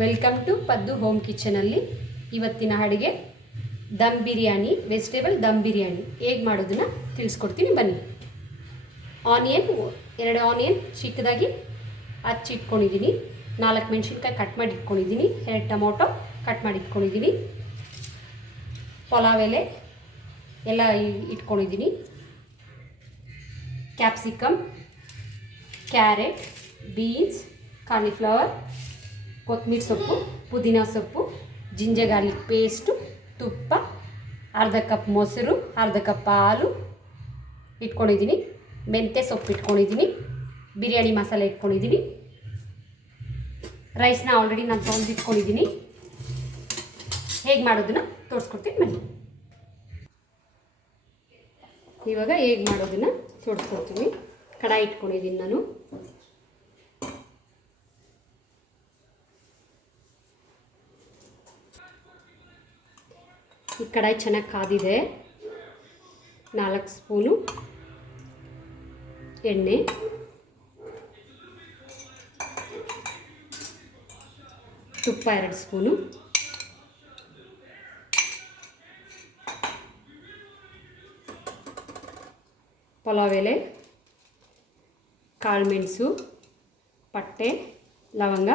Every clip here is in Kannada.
ವೆಲ್ಕಮ್ ಟು ಪದ್ದು ಹೋಮ್ ಕಿಚನಲ್ಲಿ. ಇವತ್ತಿನ ಅಡುಗೆ ದಮ್ ಬಿರಿಯಾನಿ, ವೆಜಿಟೇಬಲ್ ದಮ್ ಬಿರಿಯಾನಿ ಹೇಗೆ ಮಾಡೋದನ್ನು ತಿಳಿಸ್ಕೊಡ್ತೀನಿ ಬನ್ನಿ. ಎರಡು ಆನಿಯನ್ ಚಿಕ್ಕದಾಗಿ ಹಚ್ಚಿಟ್ಕೊಂಡಿದ್ದೀನಿ, 4 ಮೆಣಸಿನ್ಕಾಯಿ ಕಟ್ ಮಾಡಿ ಇಟ್ಕೊಂಡಿದ್ದೀನಿ, 2 ಟೊಮೊಟೊ ಕಟ್ ಮಾಡಿ ಇಟ್ಕೊಂಡಿದ್ದೀನಿ, ಪಲಾವ್ ಎಲೆ ಎಲ್ಲ ಇಟ್ಕೊಂಡಿದ್ದೀನಿ, ಕ್ಯಾಪ್ಸಿಕಮ್, ಕ್ಯಾರೆಟ್, ಬೀನ್ಸ್, ಕಾಲಿಫ್ಲವರ್, ಕೊತ್ತಂಬರಿ ಸೊಪ್ಪು, ಪುದೀನ ಸೊಪ್ಪು, ಜಿಂಜರ್ ಗಾರ್ಲಿಕ್ ಪೇಸ್ಟು, ತುಪ್ಪ, ಅರ್ಧ ಕಪ್ ಮೊಸರು, ಅರ್ಧ ಕಪ್ ಹಾಲು ಇಟ್ಕೊಂಡಿದ್ದೀನಿ, ಮೆಂತ್ಯ ಸೊಪ್ಪು ಇಟ್ಕೊಂಡಿದ್ದೀನಿ, ಬಿರಿಯಾನಿ ಮಸಾಲೆ ಇಟ್ಕೊಂಡಿದ್ದೀನಿ, ರೈಸ್ನ ಆಲ್ರೆಡಿ ನಾನು ತೊಳೆದಿಟ್ಕೊಂಡಿದ್ದೀನಿ. ಹೇಗೆ ಮಾಡೋದನ್ನು ತೋರಿಸ್ಕೊಡ್ತೀನಿ ಬನ್ನಿ. ಇವಾಗ ಹೇಗೆ ಮಾಡೋದನ್ನು ತೋರಿಸ್ಕೊಡ್ತೀನಿ. ಕಡಾಯಿ ಇಟ್ಕೊಂಡಿದ್ದೀನಿ ನಾನು. ಈ ಕಡಾಯಿ ಚೆನ್ನಾಗಿ ಕಾದಿದೆ. 4 ಸ್ಪೂನು ಎಣ್ಣೆ, ತುಪ್ಪ 2 ಸ್ಪೂನು, ಪಲಾವ್ ಎಲೆ, ಕಾಳುಮೆಣಸು, ಪಟ್ಟೆ, ಲವಂಗ,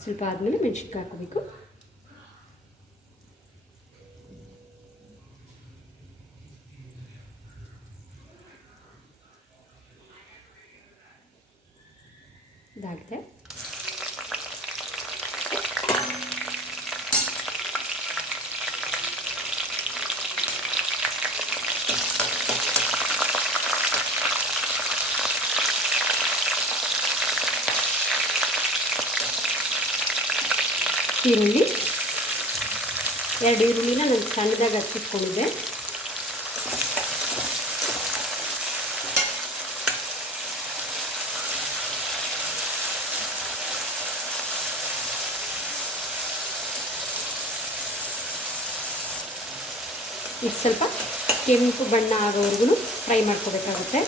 ಸ್ವಲ್ಪ ಆದಮೇಲೆ ಮೆಣಸಿನ್ಕಾಯಿ ಹಾಕೋಬೇಕು. ಇದಾಗಿದೆ. ಈರುಳ್ಳಿ 2 ಈರುಳ್ಳಿನ ನಾನು ಸಣ್ಣದಾಗಿ ಹಚ್ಚಿಟ್ಕೊಂಡಿದ್ದೆ. ಇದು ಸ್ವಲ್ಪ ಕೆಂಪು ಬಣ್ಣ ಆಗೋವರೆಗೂ ಫ್ರೈ ಮಾಡ್ಕೋಬೇಕಾಗುತ್ತೆ.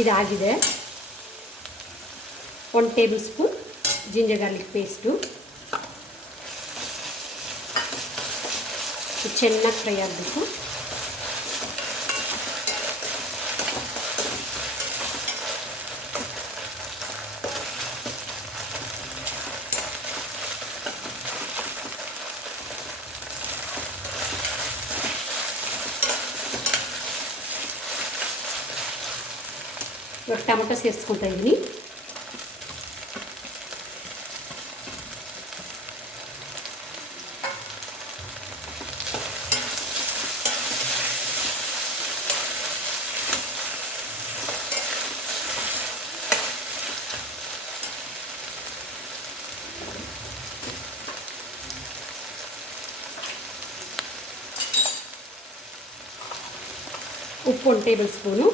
ಇದಾಗಿದೆ. 1 table spoon ginger garlic paste. ಚೆನ್ನಾಗಿ ಫ್ರೈ ಆಗಬೇಕು. ಇವಾಗ ಟೊಮೊಟೊ ಸೇರಿಸ್ಕೊತಾ ಇದ್ದೀನಿ. ಉಪ್ಪು 1 ಟೇಬಲ್ ಸ್ಪೂನು,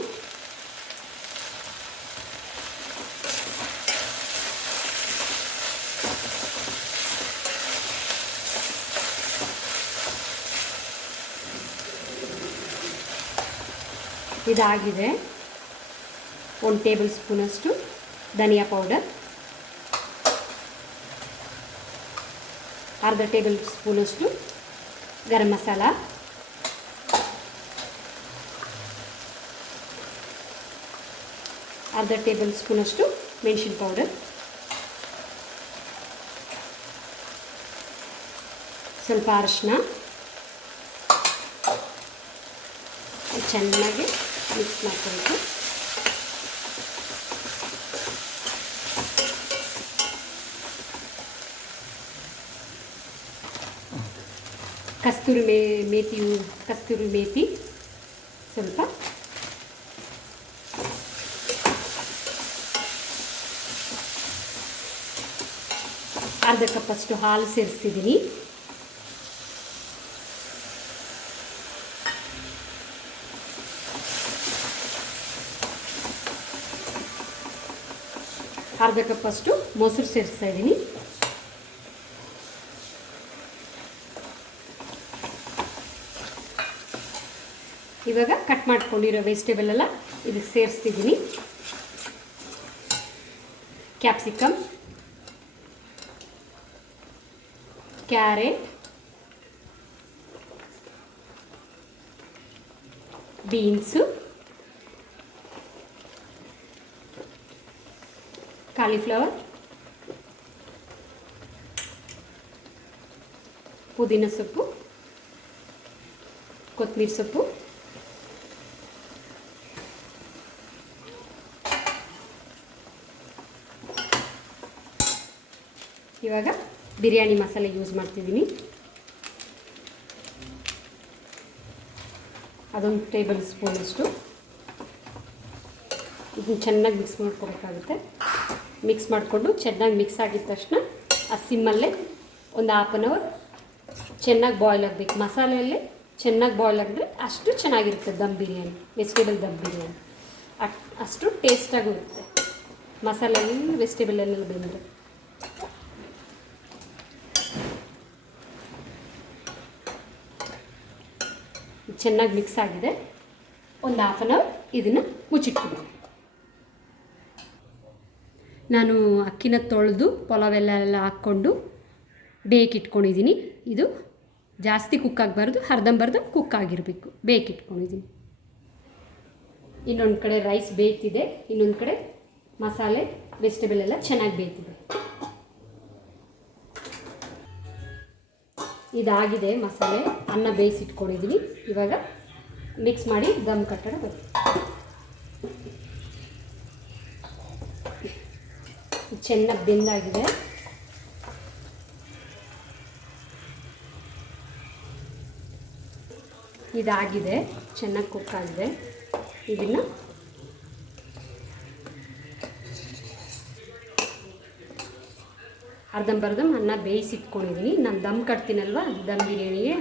ಇದಾಗಿದೆ. 1 ಟೇಬಲ್ ಸ್ಪೂನಷ್ಟು ಧನಿಯಾ ಪೌಡರ್, ಅರ್ಧ ಟೇಬಲ್ ಸ್ಪೂನಷ್ಟು ಗರಂ ಮಸಾಲ, ಅರ್ಧ ಟೇಬಲ್ ಸ್ಪೂನಷ್ಟು ಮೆಣಸಿನ ಪೌಡರ್, ಸ್ವಲ್ಪ ಅರಿಶಿನ, ಚೆನ್ನಾಗಿ ಮಿಕ್ಸ್ ಮಾಡ್ಕೊಬೇಕು. ಕಸ್ತೂರಿ ಮೇಥಿ ಸ್ವಲ್ಪ, ಅರ್ಧ ಕಪ್ಪಷ್ಟು ಹಾಲು ಸೇರಿಸ್ತಿದ್ದೀನಿ. ಅರ್ಧ ಕಪ್ಪಷ್ಟು ಮೊಸರು ಸೇರಿಸ್ತಾ ಇದ್ದೀನಿ. ಇವಾಗ ಕಟ್ ಮಾಡ್ಕೊಂಡಿರೋ ವೆಜಿಟೇಬಲ್ ಎಲ್ಲ ಇದಕ್ಕೆ ಸೇರಿಸ್ತಿದ್ದೀನಿ. ಕ್ಯಾಪ್ಸಿಕಮ್, ಕ್ಯಾರೆಟ್, ಬೀನ್ಸು, ಕಾಲಿಫ್ಲವರ್, ಪುದೀನ ಸೊಪ್ಪು, ಕೊತ್ತಂಬರಿ ಸೊಪ್ಪು, ಇವಾಗ ಬಿರಿಯಾನಿ ಮಸಾಲೆ ಯೂಸ್ ಮಾಡ್ತಿದ್ದೀನಿ. ಅದೊಂದು ಟೇಬಲ್ ಸ್ಪೂನಷ್ಟು ಇದನ್ನು ಚೆನ್ನಾಗಿ ಮಿಕ್ಸ್ ಮಾಡ್ಕೊಬೇಕಾಗುತ್ತೆ. ಮಿಕ್ಸ್ ಮಾಡಿಕೊಂಡು ಚೆನ್ನಾಗಿ ಮಿಕ್ಸ್ ಆಗಿದ ತಕ್ಷಣ ಆ ಸಿಮ್ಮಲ್ಲೇ ಒಂದು ಹಾಫ್ ಆನ್ ಅವರ್ ಚೆನ್ನಾಗಿ ಬಾಯ್ಲ್ ಆಗಬೇಕು. ಮಸಾಲೆಯಲ್ಲೇ ಚೆನ್ನಾಗಿ ಬಾಯ್ಲ್ ಆಗಿದ್ರೆ ಅಷ್ಟು ಚೆನ್ನಾಗಿರುತ್ತೆ ದಮ್ ಬಿರಿಯಾನಿ, ವೆಜಿಟೇಬಲ್ ದಮ್ ಬಿರಿಯಾನಿ ಅಷ್ಟು ಟೇಸ್ಟಾಗಿರುತ್ತೆ. ಮಸಾಲೆಯಲ್ಲಿ ವೆಜಿಟೇಬಲಲ್ಲೆಲ್ಲ ಬೆಂದರೆ ಚೆನ್ನಾಗಿ ಮಿಕ್ಸ್ ಆಗಿದೆ. ಒಂದು ಹಾಫ್ ಆನ್ ಅವರ್ ಇದನ್ನು ಮುಚ್ಚಿಟ್ಬಿಡ್ತೀನಿ. ನಾನು ಅಕ್ಕಿನ ತೊಳೆದು ಪಲಾವೆಲ್ಲ ಹಾಕ್ಕೊಂಡು ಬೇಕಿಟ್ಕೊಂಡಿದ್ದೀನಿ. ಇದು ಜಾಸ್ತಿ ಕುಕ್ ಆಗಬಾರ್ದು, ಅರ್ಧಂಬರ್ಧ ಕುಕ್ ಆಗಿರಬೇಕು, ಬೇಕಿಟ್ಕೊಂಡಿದ್ದೀನಿ. ಇನ್ನೊಂದು ಕಡೆ ರೈಸ್ ಬೇಯ್ತಿದೆ, ಇನ್ನೊಂದು ಕಡೆ ಮಸಾಲೆ ವೆಜಿಟೇಬಲ್ ಎಲ್ಲ ಚೆನ್ನಾಗಿ ಬೇಯ್ತಿದೆ. ಇದಾಗಿದೆ ಮಸಾಲೆ, ಅನ್ನ ಬೇಯಿಸಿಟ್ಕೊಂಡಿದ್ದೀನಿ. ಇವಾಗ ಮಿಕ್ಸ್ ಮಾಡಿ ದಮ್ ಕಟ್ಟಡ ಬರ್ತೀವಿ. ಚೆನ್ನಾಗಿ ಬೆಂದಾಗಿದೆ. ಇದಾಗಿದೆ, ಚೆನ್ನಾಗಿ ಕುಕ್ ಆಗಿದೆ. ಇದನ್ನು ಅರ್ಧಂಬರ್ಧ ಅನ್ನ ಬೇಯಿಸಿಟ್ಕೊಂಡಿದ್ದೀನಿ. ನಾನು ದಮ್ ಕಟ್ತೀನಲ್ವ ದಮ್ ಬಿರಿಯಾನಿಗೆ,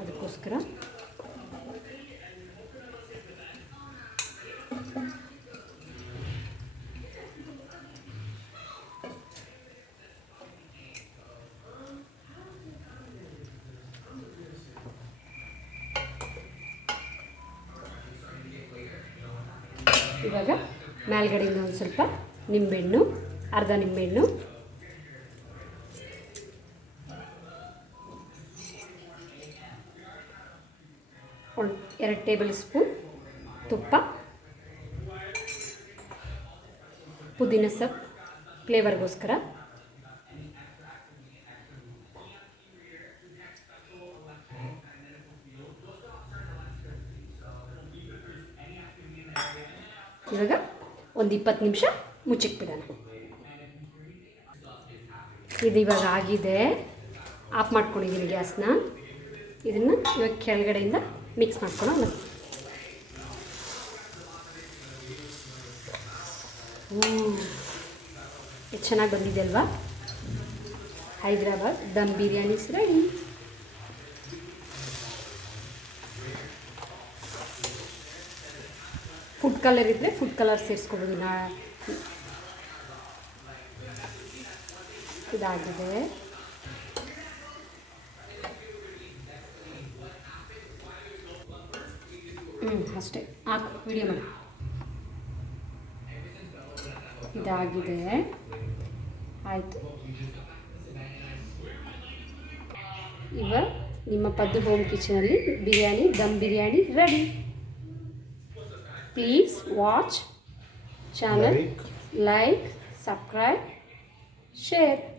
ಅದಕ್ಕೋಸ್ಕರ. ಇವಾಗ ಮೇಲ್ಗಡೆಯಿಂದ ಒಂದು ಸ್ವಲ್ಪ ನಿಂಬೆಹಣ್ಣು, ಅರ್ಧ ನಿಂಬೆಹಣ್ಣು, ಒಂದು 2 ಟೇಬಲ್ ಸ್ಪೂನ್ ತುಪ್ಪ, ಪುದೀನ ಸೊಪ್ಪು ಫ್ಲೇವರ್ಗೋಸ್ಕರ, ಇವಾಗ ಒಂದು 20 ನಿಮಿಷ ಮುಚ್ಚಿಕ್ಬಿಡೋಣ. ಇದು ಇವಾಗ ಆಗಿದೆ, ಆಫ್ ಮಾಡ್ಕೊಂಡಿದ್ದೀನಿ ಗ್ಯಾಸ್ನ. ಇದನ್ನು ಇವಾಗ ಕೆಳಗಡೆಯಿಂದ ಮಿಕ್ಸ್ ಮಾಡ್ಕೊಳ್ಳೋಣ. ಇದು ಚೆನ್ನಾಗಿ ಬಂದಿದೆ ಅಲ್ವಾ? Hyderabad dum biryani ready. Food colour ಇದ್ದರೆ ಫುಡ್ ಕಲರ್ ಸೇರಿಸ್ಕೊಬೋದು. ಇದಾಗಿದೆ. ಅಷ್ಟೇ, ಹಾಕು, ವಿಡಿಯೋ ಮಾಡಿ. ಇದಾಗಿದೆ, ಆಯಿತು. ಇವಾಗ ನಿಮ್ಮ ಪದ್ದು ಹೋಮ್ ಕಿಚನಲ್ಲಿ biryani dum biryani ready. Please watch channel, like, subscribe, share.